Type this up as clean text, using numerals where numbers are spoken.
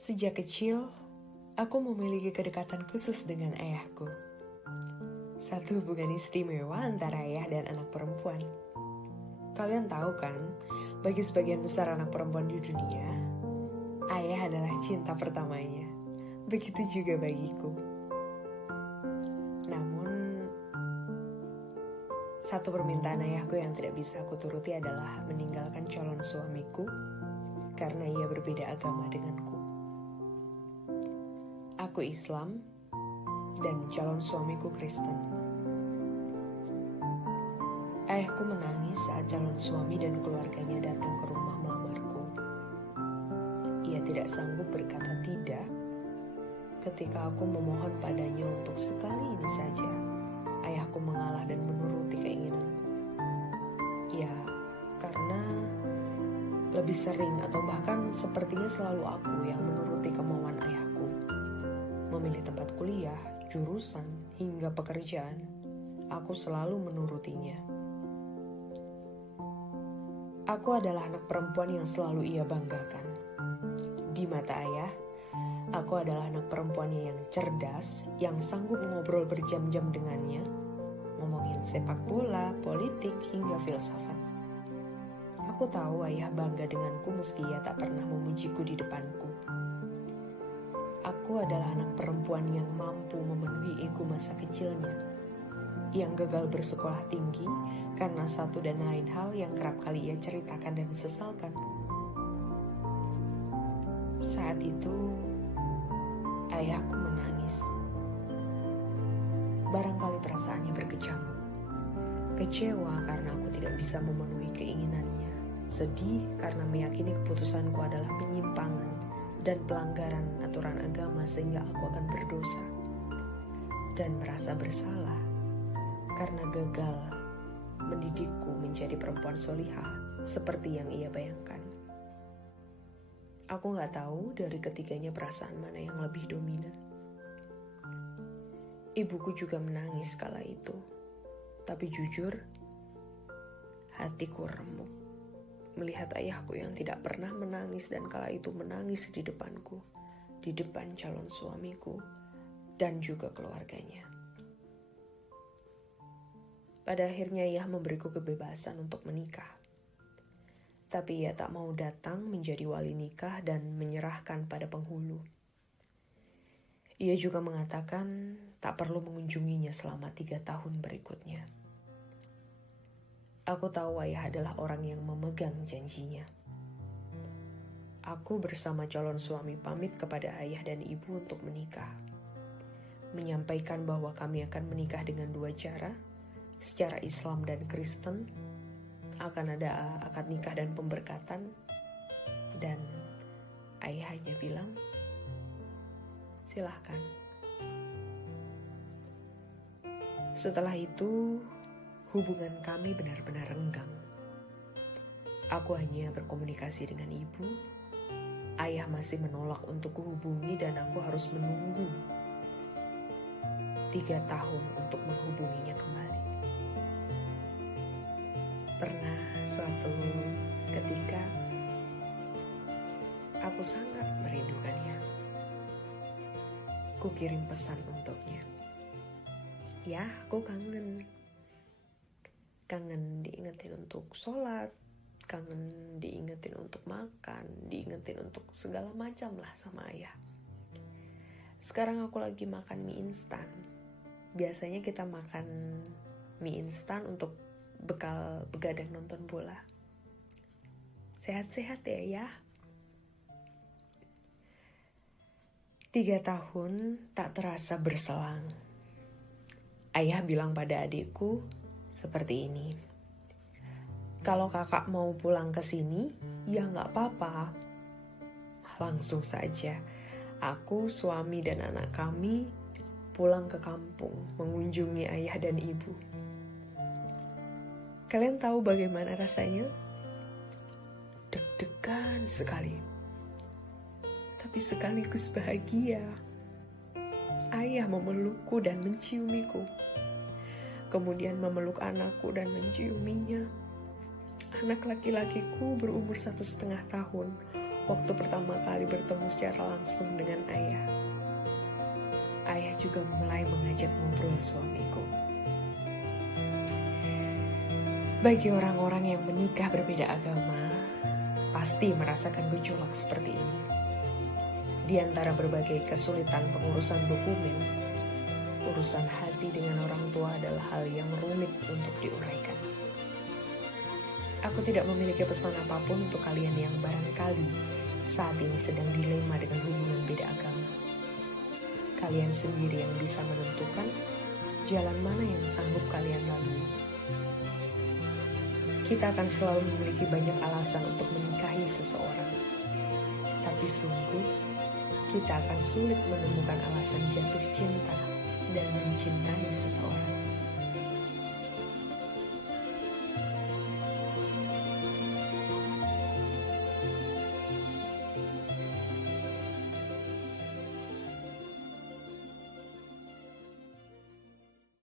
Sejak kecil, aku memiliki kedekatan khusus dengan ayahku. Satu hubungan istimewa antara ayah dan anak perempuan. Kalian tahu kan, bagi sebagian besar anak perempuan di dunia, ayah adalah cinta pertamanya. Begitu juga bagiku. Namun, satu permintaan ayahku yang tidak bisa aku turuti adalah meninggalkan calon suamiku karena ia berbeda agama denganku. Aku Islam dan calon suamiku Kristen. Ayahku menangis saat calon suami dan keluarganya datang ke rumah melamarku. Ia tidak sanggup berkata tidak ketika aku memohon padanya untuk sekali ini saja ayahku mengalah dan menuruti keinginanku. Ya, karena lebih sering atau bahkan sepertinya selalu aku yang menuruti kemauan ayahku. Memilih tempat kuliah, jurusan, hingga pekerjaan, aku selalu menurutinya. Aku adalah anak perempuan yang selalu ia banggakan. Di mata ayah, aku adalah anak perempuannya yang cerdas, yang sanggup ngobrol berjam-jam dengannya, ngomongin sepak bola, politik, hingga filsafat. Aku tahu ayah bangga denganku meski ia tak pernah memujiku di depanku. Aku adalah anak perempuan yang mampu memenuhi ego masa kecilnya, yang gagal bersekolah tinggi karena satu dan lain hal yang kerap kali ia ceritakan dan sesalkan. Saat itu, ayahku menangis. Barangkali perasaannya berkecamuk. Kecewa karena aku tidak bisa memenuhi keinginannya. Sedih karena meyakini keputusanku adalah penyimpangan dan pelanggaran aturan agama sehingga aku akan berdosa. Dan merasa bersalah karena gagal mendidikku menjadi perempuan solihah seperti yang ia bayangkan. Aku gak tahu dari ketiganya perasaan mana yang lebih dominan. Ibuku juga menangis kala itu. Tapi jujur, hatiku remuk melihat ayahku yang tidak pernah menangis dan kala itu menangis di depanku, di depan calon suamiku, dan juga keluarganya. Pada akhirnya ia memberiku kebebasan untuk menikah. Tapi ia tak mau datang menjadi wali nikah dan menyerahkan pada penghulu. Ia juga mengatakan tak perlu mengunjunginya selama 3 tahun berikutnya. Aku tahu ayah adalah orang yang memegang janjinya. Aku bersama calon suami pamit kepada ayah dan ibu untuk menikah. Menyampaikan bahwa kami akan menikah dengan 2 cara, secara Islam dan Kristen. Akan ada akad nikah dan pemberkatan. Dan ayah hanya bilang, silahkan. Setelah itu, hubungan kami benar-benar renggang. Aku hanya berkomunikasi dengan ibu. Ayah masih menolak untuk kuhubungi dan aku harus menunggu 3 tahun untuk menghubunginya kembali. Pernah suatu ketika aku sangat merindukannya. Ku kirim pesan untuknya. Ya, aku kangen. Kangen diingetin untuk sholat, kangen diingetin untuk makan, diingetin untuk segala macam lah sama ayah. Sekarang aku lagi makan mie instan. Biasanya kita makan mie instan untuk bekal begadang nonton bola. Sehat-sehat ya. 3 tahun tak terasa berselang. Ayah bilang pada adikku seperti ini. Kalau kakak mau pulang ke sini, ya gak apa-apa. Langsung saja, aku, suami, dan anak kami pulang ke kampung mengunjungi ayah dan ibu. Kalian tahu bagaimana rasanya? Deg-degan sekali. Tapi sekaligus bahagia. Ayah memelukku dan menciumiku. Kemudian memeluk anakku dan menciuminya. Anak laki-lakiku berumur 1,5 tahun, waktu pertama kali bertemu secara langsung dengan ayah. Ayah juga mulai mengajak ngobrol suamiku. Bagi orang-orang yang menikah berbeda agama, pasti merasakan gejolak seperti ini. Di antara berbagai kesulitan pengurusan dokumen, urusan hati dengan orang tua adalah hal yang rumit untuk diuraikan. Aku tidak memiliki pesan apapun untuk kalian yang barangkali saat ini sedang dilema dengan hubungan beda agama. Kalian sendiri yang bisa menentukan jalan mana yang sanggup kalian lalui. Kita akan selalu memiliki banyak alasan untuk menikahi seseorang. Tapi sungguh, kita akan sulit menemukan alasan jatuh cinta dan mencintai seseorang.